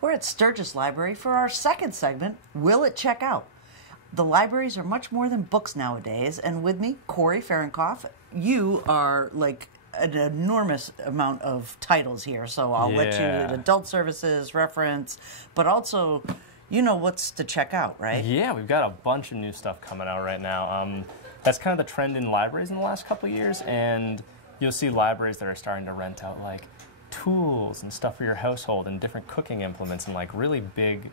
We're at Sturgis Library for our second segment, Will It Check Out? The libraries are much more than books nowadays, and with me, Corey Fahrenkopf. You are like an enormous amount of titles here, so I'll let you, adult services, reference, but also, you know what's to check out, right? Yeah, we've got a bunch of new stuff coming out right now. That's kind of the trend in libraries in the last couple of years, and you'll see libraries that are starting to rent out like tools and stuff for your household and different cooking implements and like really big,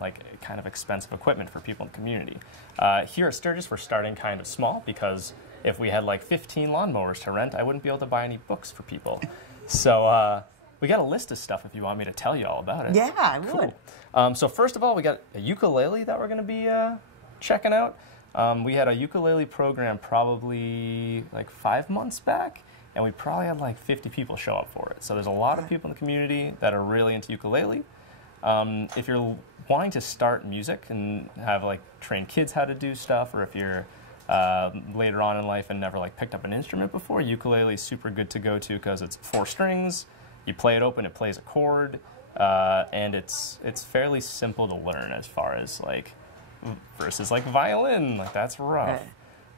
like kind of expensive equipment for people in the community. Here at Sturgis, we're starting kind of small because if we had like 15 lawnmowers to rent, I wouldn't be able to buy any books for people. So we got a list of stuff if you want me to tell you all about it. Yeah, I would. Cool. So first of all, we got a ukulele that we're going to be checking out. We had a ukulele program probably like 5 months back, and we probably had like 50 people show up for it. So there's a lot of people in the community that are really into ukulele. If you're wanting to start music and have like train kids how to do stuff, or if you're later on in life and never like picked up an instrument before, ukulele is super good to go to because it's 4 strings. You play it open, it plays a chord, and it's fairly simple to learn as far as like versus like violin. Like that's rough.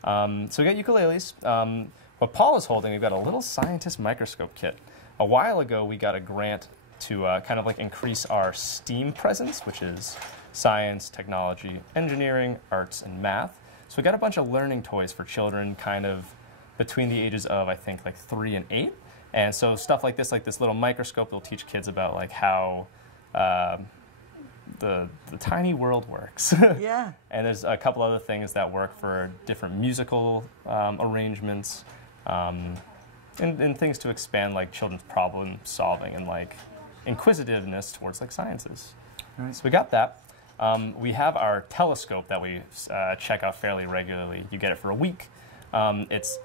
Right. So we got ukuleles. What Paul is holding, we've got a little scientist microscope kit. A while ago, we got a grant to kind of like increase our STEAM presence, which is science, technology, engineering, arts, and math. So we got a bunch of learning toys for children kind of between the ages of, I think, like 3 and 8. And so stuff like this little microscope will teach kids about like how the tiny world works. Yeah. And there's a couple other things that work for different musical arrangements. And things to expand like children's problem solving and like inquisitiveness towards like sciences. Right. So we got that. We have our telescope that we check out fairly regularly. You get it for a week. It's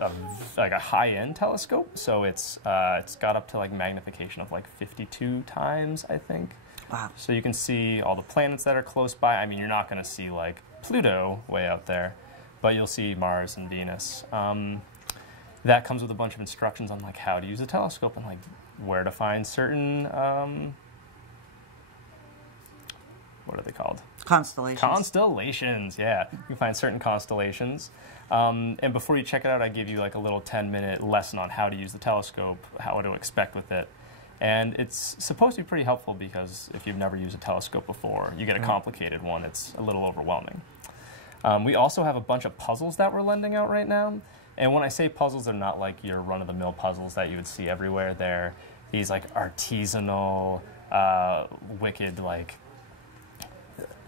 like a high-end telescope, so it's got up to like magnification of like 52 times, I think. Wow. So you can see all the planets that are close by. I mean, you're not going to see like Pluto way out there, but you'll see Mars and Venus. That comes with a bunch of instructions on like how to use a telescope and like where to find certain, what are they called? Constellations. Constellations, yeah. You can find certain constellations. And before you check it out, I give you like a little 10-minute lesson on how to use the telescope, how to expect with it. And it's supposed to be pretty helpful because if you've never used a telescope before, you get a complicated one. It's a little overwhelming. We also have a bunch of puzzles that we're lending out right now. And when I say puzzles, they're not like your run-of-the-mill puzzles that you would see everywhere. They're these like artisanal, wicked, like,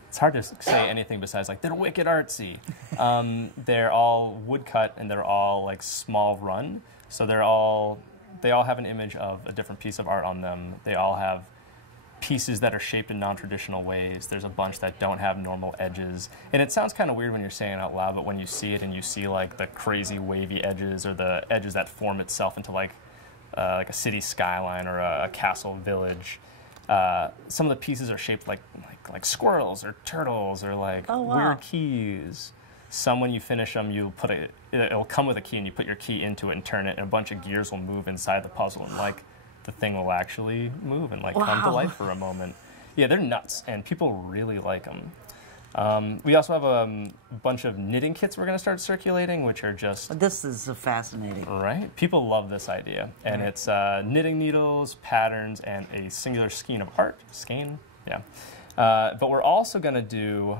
it's hard to say anything besides like they're wicked artsy. They're all woodcut and they're all like small run. So they all have an image of a different piece of art on them. They all have pieces that are shaped in non-traditional ways. There's a bunch that don't have normal edges. And it sounds kind of weird when you're saying it out loud, but when you see it and you see like the crazy wavy edges or the edges that form itself into like a city skyline or a castle village, some of the pieces are shaped like squirrels or turtles or like weird keys. Some, when you finish them, you put it'll come with a key and you put your key into it and turn it and a bunch of gears will move inside the puzzle and like the thing will actually move and like come to life for a moment. Yeah, they're nuts and people really like them. We also have a bunch of knitting kits we're going to start circulating, which are just... This is fascinating. Right? People love this idea. And it's knitting needles, patterns, and a singular skein of art. Skein? Yeah. But we're also going to do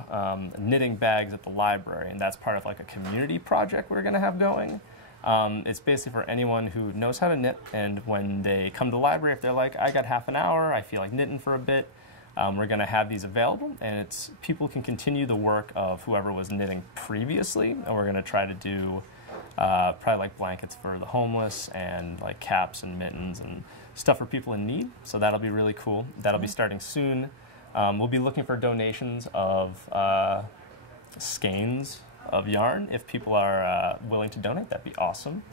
knitting bags at the library, and that's part of like a community project we're going to have going. It's basically for anyone who knows how to knit, and when they come to the library, if they're like, I got half an hour, I feel like knitting for a bit, we're going to have these available, and people can continue the work of whoever was knitting previously, and we're going to try to do probably like blankets for the homeless and like caps and mittens and stuff for people in need, so that'll be really cool. That'll be starting soon. We'll be looking for donations of skeins of yarn. If people are willing to donate, that'd be awesome.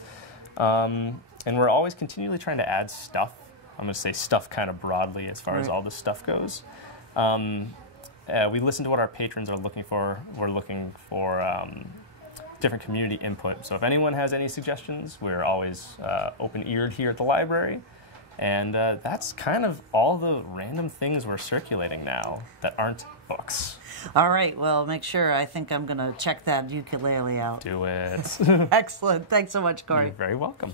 And we're always continually trying to add stuff. I'm going to say stuff kind of broadly as far as all this stuff goes. We listen to what our patrons are looking for. We're looking for different community input. So if anyone has any suggestions, we're always open-eared here at the library. And that's kind of all the random things we're circulating now that aren't books. All right, well, make sure. I think I'm going to check that ukulele out. Do it. Excellent. Thanks so much, Corey. You're very welcome.